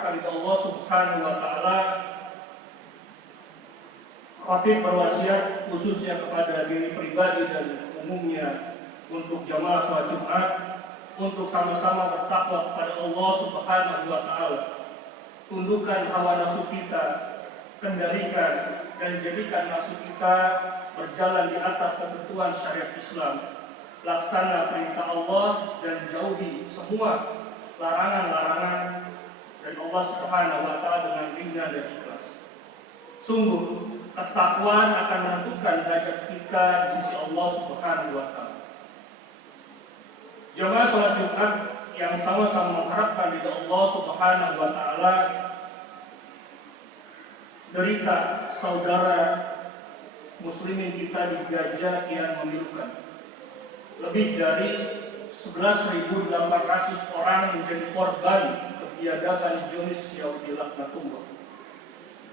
mengharapkan dari Allah Subhanahu wa taala, khatib berwasiat khususnya kepada diri pribadi dan umumnya untuk jamaah sholat Jumat untuk sama-sama bertakwa kepada Allah Subhanahu wa taala. Tundukkan hawa nafsu kita, kendalikan dan jadikan nafsu kita berjalan di atas ketentuan syariat Islam. Laksana perintah Allah dan jauhi semua larangan-larangan dari Allah Subhanahu wa taala dengan ringan dan ikhlas. Sungguh ketakwaan akan menentukan derajat kita di sisi Allah Subhanahu wa taala. Jamaah sholat Jumat yang sama-sama mengharapkan ridha Allah Subhanahu wa taala, derita saudara muslimin kita di Gaza kian memilukan. Lebih dari 11.800 orang menjadi korban kebiadaban Zionis Yahudi laknatullah.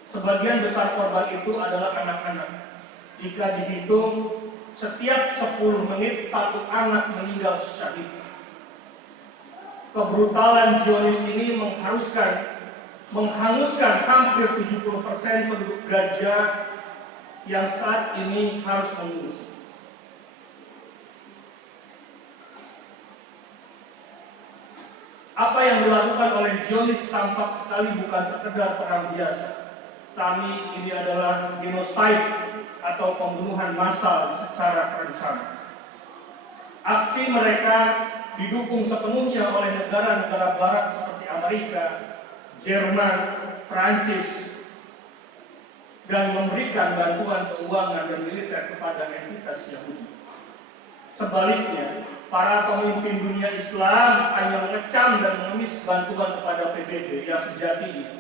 Sebagian besar korban itu adalah anak-anak. Jika dihitung, setiap 10 menit satu anak meninggal syahid. Kebrutalan Zionis ini menghanguskan hampir 70% penduduk Gaza yang saat ini harus mengungsi. Apa yang dilakukan oleh Zionis tampak sekali bukan sekedar perang biasa. Tapi ini adalah genocide atau pembunuhan massal secara terencana. Aksi mereka didukung sepenuhnya oleh negara-negara barat seperti Amerika, Jerman, Prancis, dan memberikan bantuan keuangan dan militer kepada entitas Yahudi. Sebaliknya, para pemimpin dunia Islam hanya mengecam dan mengemis bantuan kepada PBB yang sejatinya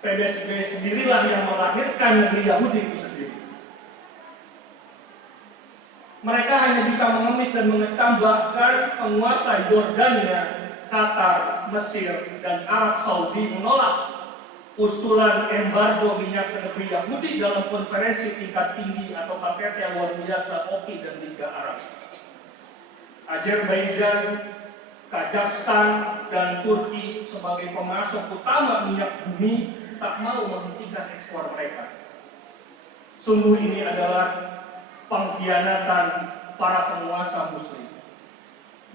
PBB sendirilah yang melahirkan negeri Yahudi itu sendiri. Mereka hanya bisa mengemis dan mengecam, bahkan penguasa Yordania, Qatar, Mesir, dan Arab Saudi menolak usulan embargo minyak ke negeri Yahudi dalam konferensi tingkat tinggi atau KTT yang luar biasa OPI dan Liga Arab. Azerbaijan, Kazakhstan, dan Turki sebagai pemasok utama minyak bumi tak mau menghentikan ekspor mereka. Sungguh ini adalah pengkhianatan para penguasa muslim.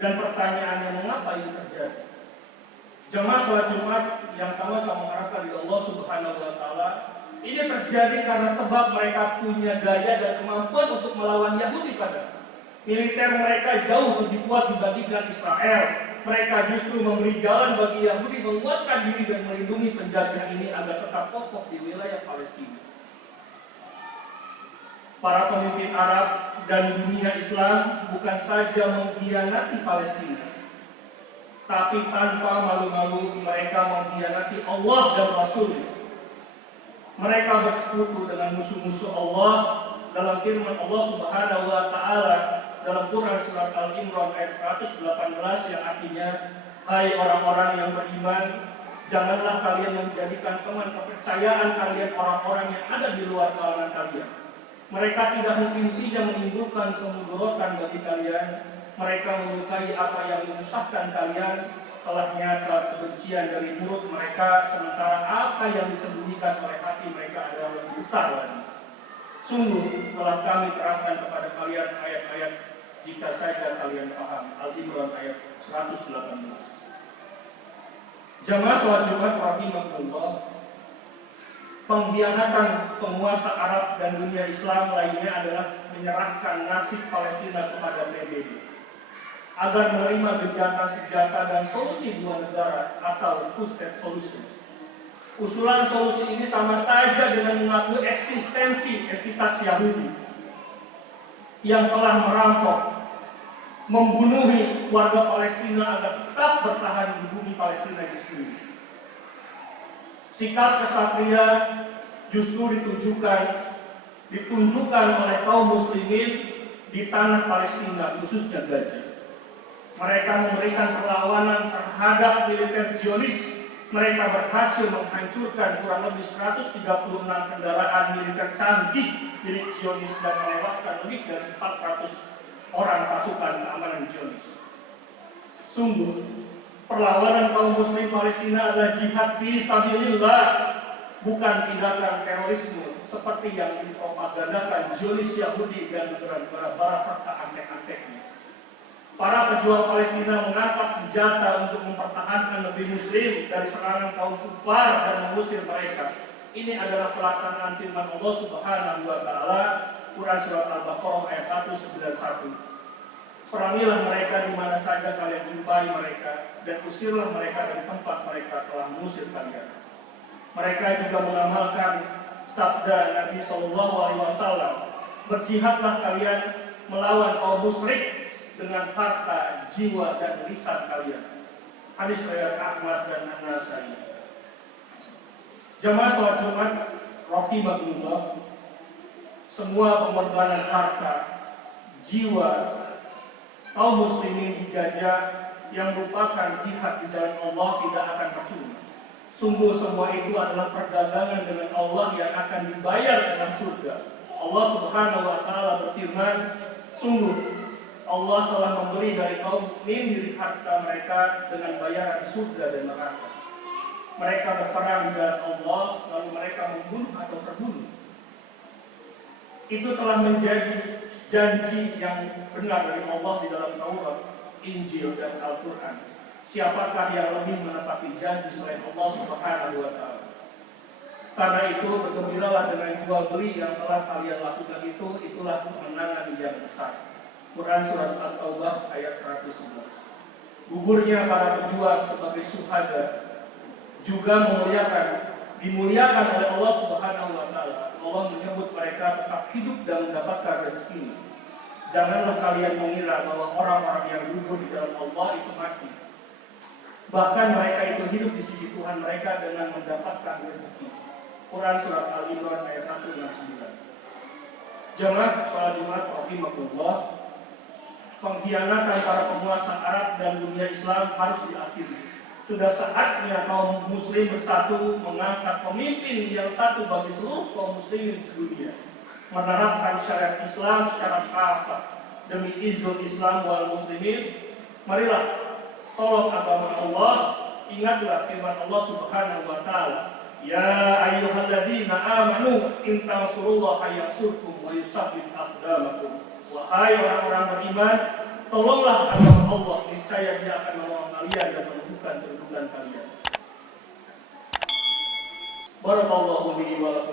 Dan pertanyaannya, mengapa ini terjadi? Jemaah sholat Jumat yang sama-sama mengharapkan dari Allah Subhanahu wa taala, ini terjadi karena sebab mereka punya daya dan kemampuan untuk melawan Yahudi pada. Militer mereka jauh lebih kuat dibandingkan Israel. Mereka justru memberi jalan bagi Yahudi menguatkan diri dan melindungi penjajah ini agar tetap kokoh di wilayah Palestina. Para pemimpin Arab dan dunia Islam bukan saja mengkhianati Palestina, tapi tanpa malu-malu mereka mengkhianati Allah dan Rasul-Nya. Mereka bersekutu dengan musuh-musuh Allah dalam firman Allah Subhanahu wa taala dalam Quran surat Al-Imran ayat 118 yang artinya, hai orang-orang yang beriman, janganlah kalian menjadikan teman kepercayaan kalian orang-orang yang ada di luar kalangan kalian. Mereka tidak intinya menimbulkan kemudaratan bagi kalian. Mereka menyukai apa yang menyusahkan kalian. Telah nyata kebencian dari mulut mereka, sementara apa yang disembunyikan oleh hati mereka adalah lebih besar lagi. Sungguh telah kami terangkan kepada kalian ayat-ayat jika saja kalian paham. Al-Imran ayat 118. Jamaah sholat Jumat rahimakumullah, pengkhianatan penguasa Arab dan dunia Islam lainnya adalah menyerahkan nasib Palestina kepada PBB agar menerima gencatan senjata dan solusi dua negara atau two-state solution. Usulan solusi ini sama saja dengan mengakui eksistensi entitas Yahudi yang telah merampok, membunuhi warga Palestina agar tetap bertahan di bumi Palestina itu sendiri. Sikap kesatria justru ditunjukkan oleh kaum muslimin di tanah Palestina, khususnya Gaza. Mereka memberikan perlawanan terhadap militer Zionis. Mereka berhasil menghancurkan kurang lebih 136 kendaraan militer canggih milik Zionis dan menewaskan lebih dari 400 orang pasukan keamanan Zionis. Sungguh, Perlawanan kaum muslim Palestina adalah jihad fi sabilillah, bukan tindakan terorisme seperti yang dipropagandakan Zionis Yahudi dan negara-negara barat serta antek-anteknya. Para pejuang Palestina mengangkat senjata untuk mempertahankan negeri muslim dari serangan kaum kufar dan mengusir mereka. Ini adalah pelaksanaan firman Allah Subhanahu wa taala, Quran surat Al-Baqarah ayat 191. Perangilah mereka di mana saja kalian jumpai mereka, dan usirlah mereka dari tempat mereka telah mengusir kalian. Mereka juga mengamalkan sabda Nabi Shallallahu Alaihi Wasallam, berjihadlah kalian melawan kaum musyrik dengan harta, jiwa, dan lisan kalian. Hadis riwayat Ahmad dan An-Nasai. Jamaah sholat Jumat rahimahullah, semua pengorbanan harta, jiwa kaum muslimin dijajah yang merupakan jihad di jalan Allah tidak akan percuma. Sungguh semua itu adalah perdagangan dengan Allah yang akan dibayar dengan surga. Allah Subhanahu wa taala berfirman, sungguh Allah telah membeli dari kaum mukmin diri harta mereka dengan bayaran surga dan neraka. Mereka berperang di jalan Allah, lalu mereka membunuh atau terbunuh. Itu telah menjadi janji yang benar dari Allah di dalam Taurat, Injil, dan Al-Quran. Siapakah yang lebih menepati janji selain Allah Subhanahu wa taala? Karena itu bergembiralah dengan jual beli yang telah kalian lakukan itu, itulah kemenangan yang besar. Quran surat At-Taubah ayat 111. Gugurnya para pejuang sebagai syuhada juga dimuliakan oleh Allah Subhanahu wa taala. Allah menyebut mereka tetap hidup dan mendapatkan rezeki. Janganlah kalian mengira bahwa orang-orang yang gugur di dalam Allah itu mati. Bahkan mereka itu hidup di sisi Tuhan mereka dengan mendapatkan rezeki. Quran surat Al-Imran ayat 169. Jamaah sholat Jumat rahimahullah, pengkhianatan para penguasa Arab dan dunia Islam harus diakhiri. Sudah saatnya kaum muslim bersatu mengangkat pemimpin yang satu bagi seluruh kaum muslimin sedunia, menerapkan syariat Islam secara kafah demi izzat Islam wal muslimin. Marilah tolong agama Allah, ingatlah firman Allah Subhanahu wa taala, ya ayyuhalladzina amanu in tansurullaha yansurkum wa yusabbit aqdamakum. Wahai orang-orang beriman, tolonglah agama Allah, niscaya Dia akan menolong kalian dan menumbuhkan kedudukan kalian. Barakallahu li wa lakum.